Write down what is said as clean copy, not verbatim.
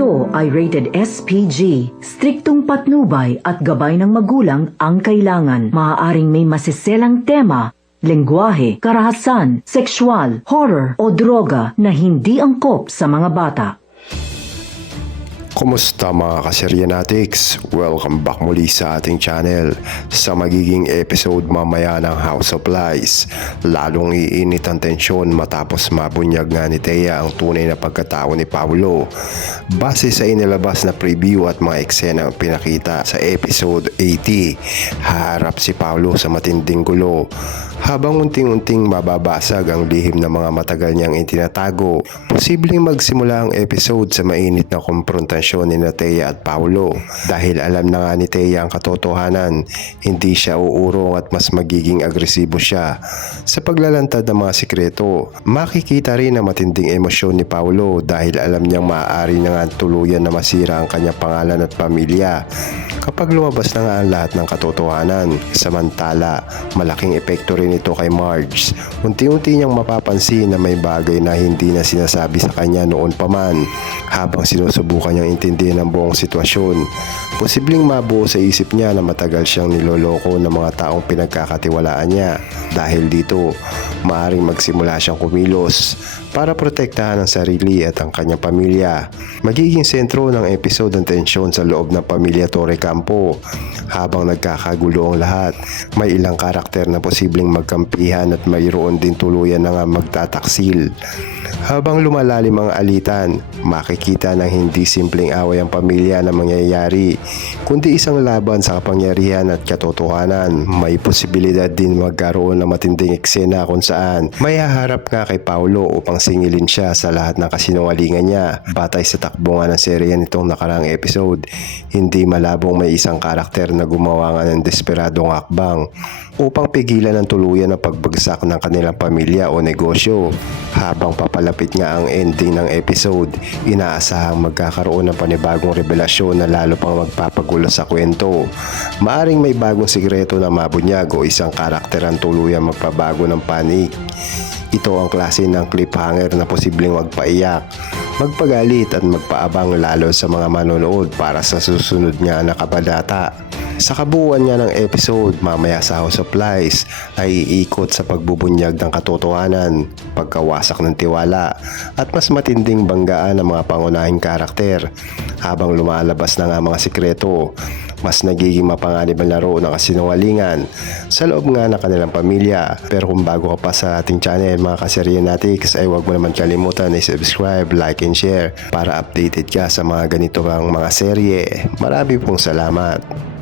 Ito ay rated SPG. Striktong patnubay at gabay ng magulang ang kailangan. Maaaring may masiselang tema, lengguwahe, karahasan, sexual, horror o droga na hindi angkop sa mga bata. Kumusta mga kaseryanatics? Welcome back muli sa ating channel. Sa magiging episode mamaya ng House of Lies, lalong iinit ang tensyon matapos mabunyag nga ni Thea ang tunay na pagkatao ni Paulo. Base sa inilabas na preview at mga eksena pinakita sa episode 80, haharap si Paulo sa matinding gulo. Habang unting-unting mababasag ang lihim ng mga matagal niyang itinatago, posibleng magsimula ang episode sa mainit na konfrontasyon ni Thea at Paulo. Dahil alam na nga ni Thea ang katotohanan, hindi siya uurong at mas magiging agresibo siya. Sa paglalantad ng mga sikreto, makikita rin ang matinding emosyon ni Paulo dahil alam niyang maaari na nga tuluyan na masira ang kanyang pangalan at pamilya kapag lumabas na nga ang lahat ng katotohanan. Samantala, malaking epekto rin ito kay Marge. Unti-unti niyang mapapansin na may bagay na hindi na sinasabi sa kanya noon pa man. Habang sinusubukan niyang intindihin ang buong sitwasyon, posibleng mabuo sa isip niya na matagal siyang niloloko ng mga taong pinagkakatiwalaan niya. Dahil dito, maaaring magsimula siyang kumilos para protektahan ang sarili at ang kanyang pamilya. Magiging sentro ng episode ang tensyon sa loob ng pamilya Torrecampo. Habang nagkakagulo ang lahat, may ilang karakter na posibleng magkampihan at mayroon din tuluyan na nga magtataksil. Habang lumalalim ang alitan, makikita ng hindi simpleng away ang pamilya na mangyayari, kundi isang laban sa kapangyarihan at katotohanan. May posibilidad din magkaroon ng matinding eksena kung saan may haharap nga kay Paulo upang singilin siya sa lahat ng kasinungalingan niya. Batay sa takbo nga ng serye nitong nakarang episode, hindi malabong may isang karakter na gumawa nga ng desperadong hakbang upang pigilan ng tuluyan ang pagbagsak ng kanilang pamilya o negosyo. Habang papalapit nga ang ending ng episode, inaasahang magkakaroon ng panibagong revelasyon na lalo pang magpapagulo sa kwento. Maaring may bagong sikreto na mabunyag o isang karakter ang tuluyang magpabago ng panig. Ito ang klase ng cliffhanger na posibleng magpaiyak, magpagalit at magpaabang lalo sa mga manonood para sa susunod nga na kabanata. Sa kabuuan nga ng episode mamaya sa House of Lies ay iikot sa pagbubunyag ng katotohanan, pagkawasak ng tiwala at mas matinding banggaan ng mga pangunahing karakter. Habang lumalabas na nga mga sikreto, mas nagiging mapanganib ang laro ng kasinungalingan sa loob nga ng kanilang pamilya. Pero kung bago ka pa sa ating channel mga kaseryanatics, ay huwag mo naman kalimutan na subscribe, like and share para updated ka sa mga ganito kang mga serye. Marami pong salamat.